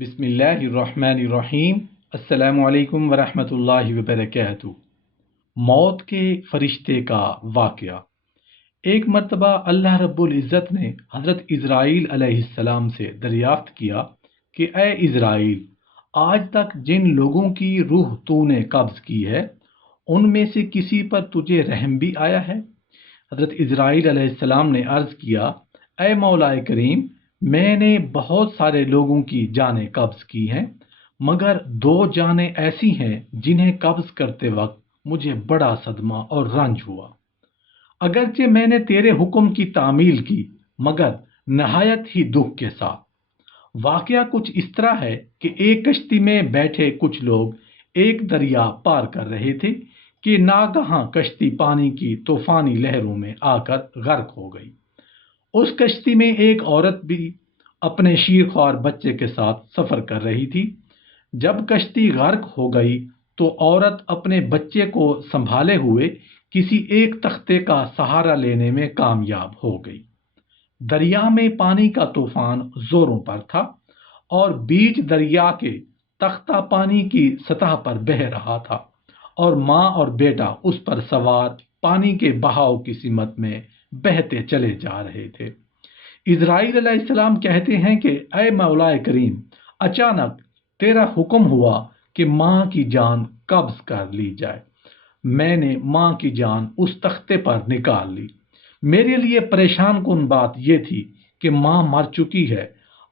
بسم اللہ الرحمن الرحیم۔ السلام علیکم ورحمۃ اللہ وبرکاتہ۔ موت کے فرشتے کا واقعہ۔ ایک مرتبہ اللہ رب العزت نے حضرت اسرائیل علیہ السلام سے دریافت کیا کہ اے اسرائیل، آج تک جن لوگوں کی روح تو نے قبض کی ہے ان میں سے کسی پر تجھے رحم بھی آیا ہے؟ حضرت اسرائیل علیہ السلام نے عرض کیا، اے مولا کریم، میں نے بہت سارے لوگوں کی جانیں قبض کی ہیں، مگر 2 جانیں ایسی ہیں جنہیں قبض کرتے وقت مجھے بڑا صدمہ اور رنج ہوا۔ اگرچہ میں نے تیرے حکم کی تعمیل کی، مگر نہایت ہی دکھ کے ساتھ۔ واقعہ کچھ اس طرح ہے کہ ایک کشتی میں بیٹھے کچھ لوگ ایک دریا پار کر رہے تھے کہ ناگہاں کشتی پانی کی طوفانی لہروں میں آ کر غرق ہو گئی۔ اس کشتی میں ایک عورت بھی اپنے شیرخوار بچے کے ساتھ سفر کر رہی تھی۔ جب کشتی غرق ہو گئی تو عورت اپنے بچے کو سنبھالے ہوئے کسی ایک تختے کا سہارا لینے میں کامیاب ہو گئی۔ دریا میں پانی کا طوفان زوروں پر تھا اور بیچ دریا کے تختہ پانی کی سطح پر بہہ رہا تھا اور ماں اور بیٹا اس پر سوار پانی کے بہاؤ کی سمت میں بہتے چلے جا رہے تھے۔ اسرائیل علیہ السلام کہتے ہیں کہ اے مولا کریم، اچانک تیرا حکم ہوا کہ ماں کی جان قبض کر لی جائے۔ میں نے ماں کی جان اس تختے پر نکال لی۔ میرے لیے پریشان کن بات یہ تھی کہ ماں مر چکی ہے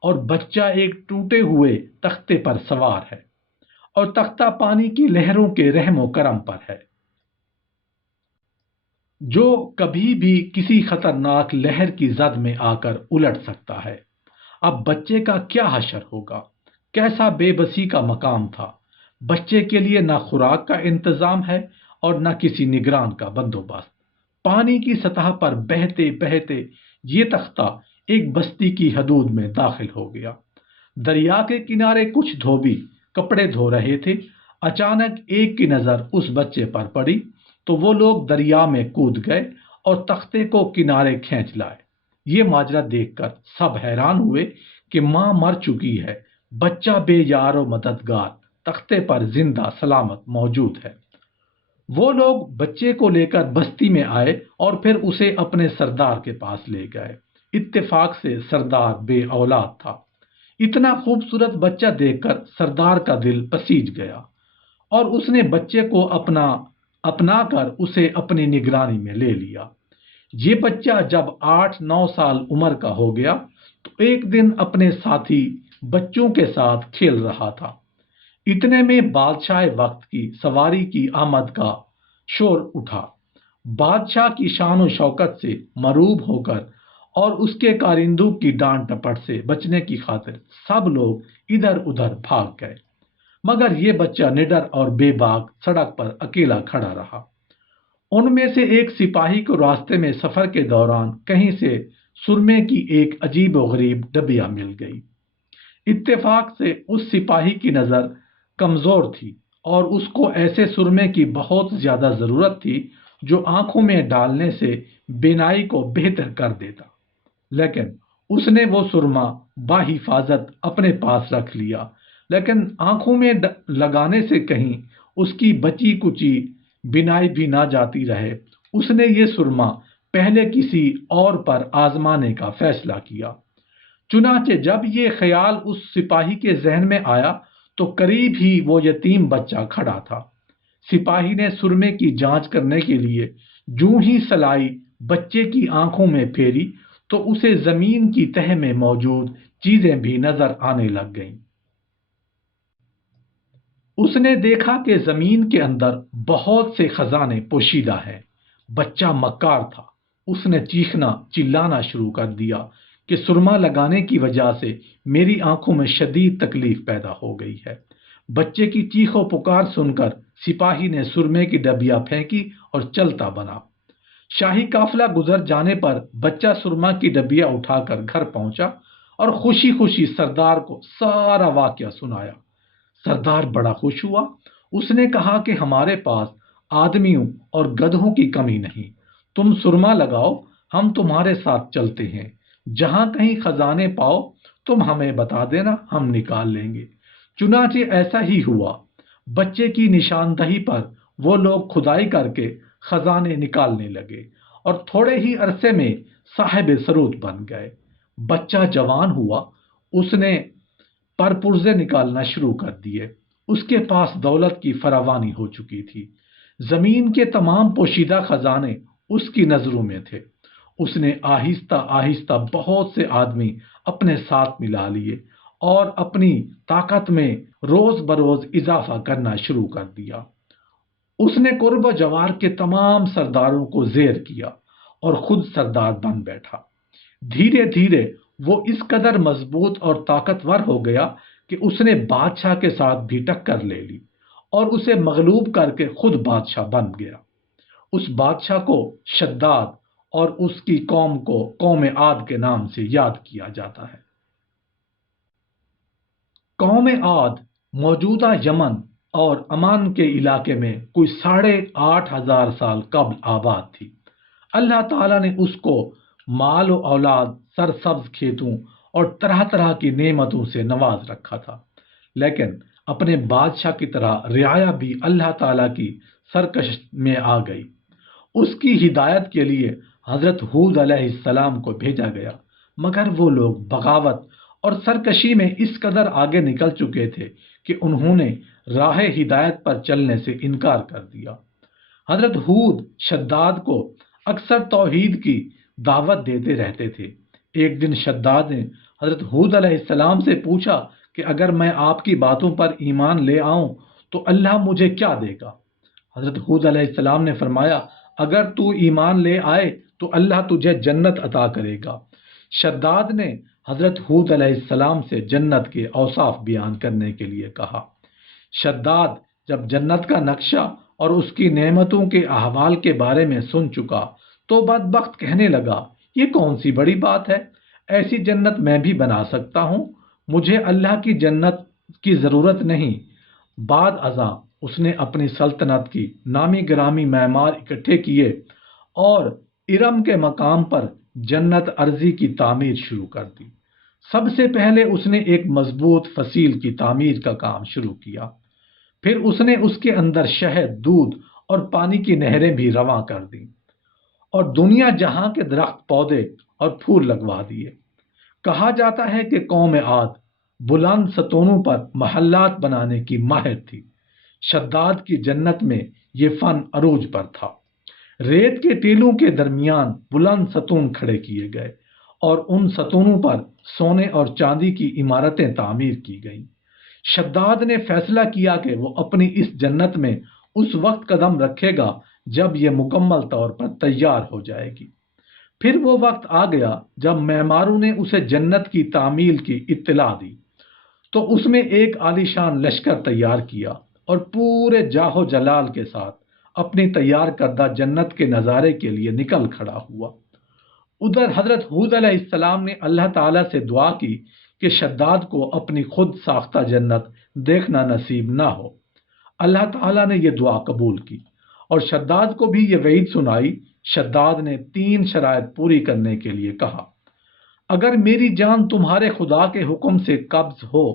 اور بچہ ایک ٹوٹے ہوئے تختے پر سوار ہے اور تختہ پانی کی لہروں کے رحم و کرم پر ہے، جو کبھی بھی کسی خطرناک لہر کی زد میں آ کر الٹ سکتا ہے۔ اب بچے کا کیا حشر ہوگا؟ کیسا بے بسی کا مقام تھا۔ بچے کے لیے نہ خوراک کا انتظام ہے اور نہ کسی نگران کا بندوبست۔ پانی کی سطح پر بہتے بہتے یہ تختہ ایک بستی کی حدود میں داخل ہو گیا۔ دریا کے کنارے کچھ دھوبی کپڑے دھو رہے تھے۔ اچانک ایک کی نظر اس بچے پر پڑی تو وہ لوگ دریا میں کود گئے اور تختے کو کنارے کھینچ لائے۔ یہ ماجرا دیکھ کر سب حیران ہوئے کہ ماں مر چکی ہے، بچہ بے یار و مددگار تختے پر زندہ سلامت موجود ہے۔ وہ لوگ بچے کو لے کر بستی میں آئے اور پھر اسے اپنے سردار کے پاس لے گئے۔ اتفاق سے سردار بے اولاد تھا۔ اتنا خوبصورت بچہ دیکھ کر سردار کا دل پسیج گیا اور اس نے بچے کو اپنا کر اسے اپنی نگرانی میں لے لیا۔ یہ بچہ جب 8-9 سال عمر کا ہو گیا تو ایک دن اپنے ساتھی بچوں کے ساتھ کھیل رہا تھا۔ اتنے میں بادشاہ وقت کی سواری کی آمد کا شور اٹھا۔ بادشاہ کی شان و شوکت سے مروب ہو کر اور اس کے کارندوں کی ڈانٹ ٹپٹ سے بچنے کی خاطر سب لوگ ادھر ادھر بھاگ گئے، مگر یہ بچہ نڈر اور بے باک سڑک پر اکیلا کھڑا رہا۔ ان میں سے ایک سپاہی کو راستے میں سفر کے دوران کہیں سے سرمے کی ایک عجیب و غریب ڈبیا مل گئی۔ اتفاق سے اس سپاہی کی نظر کمزور تھی اور اس کو ایسے سرمے کی بہت زیادہ ضرورت تھی جو آنکھوں میں ڈالنے سے بینائی کو بہتر کر دیتا، لیکن اس نے وہ سرما باحفاظت اپنے پاس رکھ لیا، لیکن آنکھوں میں لگانے سے کہیں اس کی بچی کچی بینائی بھی نہ جاتی رہے۔ اس نے یہ سرما پہلے کسی اور پر آزمانے کا فیصلہ کیا۔ چنانچہ جب یہ خیال اس سپاہی کے ذہن میں آیا تو قریب ہی وہ یتیم بچہ کھڑا تھا۔ سپاہی نے سرمے کی جانچ کرنے کے لیے جوں ہی سلائی بچے کی آنکھوں میں پھیری تو اسے زمین کی تہہ میں موجود چیزیں بھی نظر آنے لگ گئیں۔ اس نے دیکھا کہ زمین کے اندر بہت سے خزانے پوشیدہ ہیں۔ بچہ مکار تھا۔ اس نے چیخنا چلانا شروع کر دیا کہ سرما لگانے کی وجہ سے میری آنکھوں میں شدید تکلیف پیدا ہو گئی ہے۔ بچے کی چیخ و پکار سن کر سپاہی نے سرمے کی ڈبیا پھینکی اور چلتا بنا۔ شاہی قافلہ گزر جانے پر بچہ سرما کی ڈبیا اٹھا کر گھر پہنچا اور خوشی خوشی سردار کو سارا واقعہ سنایا۔ سردار بڑا خوش ہوا۔ اس نے کہا کہ ہمارے پاس آدمیوں اور گدھوں کی کمی نہیں، تم سرما لگاؤ، ہم تمہارے ساتھ چلتے ہیں، جہاں کہیں خزانے پاؤ تم ہمیں بتا دینا، ہم نکال لیں گے۔ چنانچہ ایسا ہی ہوا۔ بچے کی نشاندہی پر وہ لوگ کھدائی کر کے خزانے نکالنے لگے اور تھوڑے ہی عرصے میں صاحب ثروت بن گئے۔ بچہ جوان ہوا، اس نے پرپرزے نکالنا شروع کر دیے۔ اس کے پاس دولت کی فراوانی ہو چکی تھی۔ زمین کے تمام پوشیدہ خزانے اس کی نظروں میں تھے۔ اس نے آہستہ آہستہ بہت سے آدمی اپنے ساتھ ملا لیے اور اپنی طاقت میں روز بروز اضافہ کرنا شروع کر دیا۔ اس نے قرب و جوار کے تمام سرداروں کو زیر کیا اور خود سردار بن بیٹھا۔ دھیرے دھیرے وہ اس قدر مضبوط اور طاقتور ہو گیا کہ اس نے بادشاہ کے ساتھ بھی ٹکر لے لی اور اسے مغلوب کر کے خود بادشاہ بن گیا۔ اس بادشاہ کو شداد اور اس کی قوم کو قوم عاد کے نام سے یاد کیا جاتا ہے۔ قوم عاد موجودہ یمن اور عمان کے علاقے میں کوئی 8,500 سال قبل آباد تھی۔ اللہ تعالیٰ نے اس کو مال و اولاد، سرسبز کھیتوں اور طرح طرح کی نعمتوں سے نواز رکھا تھا، لیکن اپنے بادشاہ کی طرح رعایا بھی اللہ تعالیٰ کی سرکشی میں آ گئی۔ اس کی ہدایت کے لیے حضرت ہود علیہ السلام کو بھیجا گیا، مگر وہ لوگ بغاوت اور سرکشی میں اس قدر آگے نکل چکے تھے کہ انہوں نے راہ ہدایت پر چلنے سے انکار کر دیا۔ حضرت ہود شداد کو اکثر توحید کی دعوت دیتے رہتے تھے۔ ایک دن شداد نے حضرت ہود علیہ السلام سے پوچھا کہ اگر میں آپ کی باتوں پر ایمان لے آؤں تو اللہ مجھے کیا دے گا؟ حضرت ہود علیہ السلام نے فرمایا، اگر تو ایمان لے آئے تو اللہ تجھے جنت عطا کرے گا۔ شداد نے حضرت ہود علیہ السلام سے جنت کے اوصاف بیان کرنے کے لیے کہا۔ شداد جب جنت کا نقشہ اور اس کی نعمتوں کے احوال کے بارے میں سن چکا تو بدبخت کہنے لگا، یہ کون سی بڑی بات ہے؟ ایسی جنت میں بھی بنا سکتا ہوں، مجھے اللہ کی جنت کی ضرورت نہیں۔ بعد ازاں اس نے اپنی سلطنت کی نامی گرامی معمار اکٹھے کیے اور ارم کے مقام پر جنت ارضی کی تعمیر شروع کر دی۔ سب سے پہلے اس نے ایک مضبوط فصیل کی تعمیر کا کام شروع کیا، پھر اس نے اس کے اندر شہد، دودھ اور پانی کی نہریں بھی رواں کر دیں اور دنیا جہاں کے درخت، پودے اور پھول لگوا دیے۔ کہا جاتا ہے کہ قوم عاد بلند ستونوں پر محلات بنانے کی ماہر تھی۔ شداد کی جنت میں یہ فن عروج پر تھا۔ ریت کے ٹیلوں کے درمیان بلند ستون کھڑے کیے گئے اور ان ستونوں پر سونے اور چاندی کی عمارتیں تعمیر کی گئیں۔ شداد نے فیصلہ کیا کہ وہ اپنی اس جنت میں اس وقت قدم رکھے گا جب یہ مکمل طور پر تیار ہو جائے گی۔ پھر وہ وقت آ گیا جب معماروں نے اسے جنت کی تعمیل کی اطلاع دی تو اس میں ایک عالیشان لشکر تیار کیا اور پورے جاہ و جلال کے ساتھ اپنی تیار کردہ جنت کے نظارے کے لیے نکل کھڑا ہوا۔ ادھر حضرت ہود علیہ السلام نے اللہ تعالیٰ سے دعا کی کہ شداد کو اپنی خود ساختہ جنت دیکھنا نصیب نہ ہو۔ اللہ تعالیٰ نے یہ دعا قبول کی اور شداد کو بھی یہ وعید سنائی۔ شداد نے 3 شرائط پوری کرنے کے لیے کہا، اگر میری جان تمہارے خدا کے حکم سے قبض ہو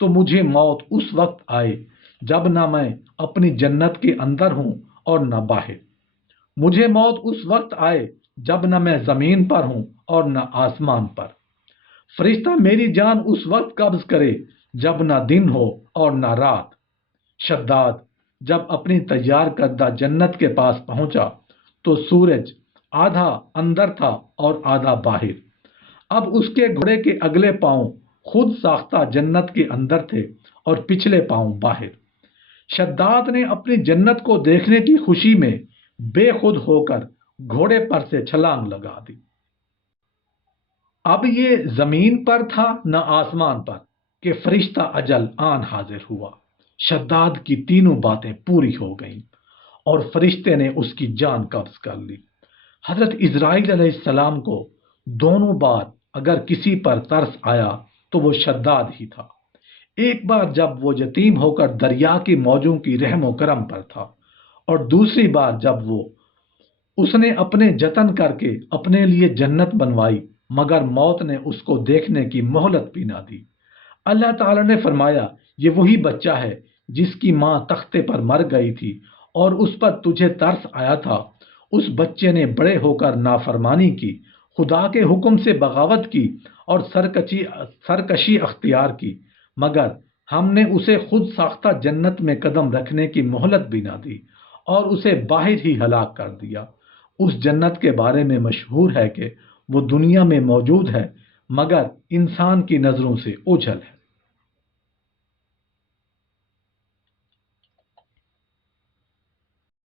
تو مجھے موت اس وقت آئے جب نہ میں اپنی جنت کے اندر ہوں اور نہ باہر۔ مجھے موت اس وقت آئے جب نہ میں زمین پر ہوں اور نہ آسمان پر۔ فرشتہ میری جان اس وقت قبض کرے جب نہ دن ہو اور نہ رات۔ شداد جب اپنی تیار کردہ جنت کے پاس پہنچا تو سورج آدھا اندر تھا اور آدھا باہر۔ اب اس کے گھوڑے کے اگلے پاؤں خود ساختہ جنت کے اندر تھے اور پچھلے پاؤں باہر۔ شداد نے اپنی جنت کو دیکھنے کی خوشی میں بے خود ہو کر گھوڑے پر سے چھلانگ لگا دی۔ اب یہ زمین پر تھا نہ آسمان پر کہ فرشتہ اجل آن حاضر ہوا۔ شداد کی تینوں باتیں پوری ہو گئیں اور فرشتے نے اس کی جان قبض کر لی۔ حضرت عزرائیل علیہ السلام کو دونوں بار اگر کسی پر ترس آیا تو وہ شداد ہی تھا۔ ایک بار جب وہ یتیم ہو کر دریا کی موجوں کی رحم و کرم پر تھا اور دوسری بار جب اس نے اپنے جتن کر کے اپنے لیے جنت بنوائی مگر موت نے اس کو دیکھنے کی مہلت بھی نہ دی۔ اللہ تعالیٰ نے فرمایا، یہ وہی بچہ ہے جس کی ماں تختے پر مر گئی تھی اور اس پر تجھے ترس آیا تھا۔ اس بچے نے بڑے ہو کر نافرمانی کی، خدا کے حکم سے بغاوت کی اور سرکشی اختیار کی، مگر ہم نے اسے خود ساختہ جنت میں قدم رکھنے کی مہلت بھی نہ دی اور اسے باہر ہی ہلاک کر دیا۔ اس جنت کے بارے میں مشہور ہے کہ وہ دنیا میں موجود ہے، مگر انسان کی نظروں سے اوجھل ہے۔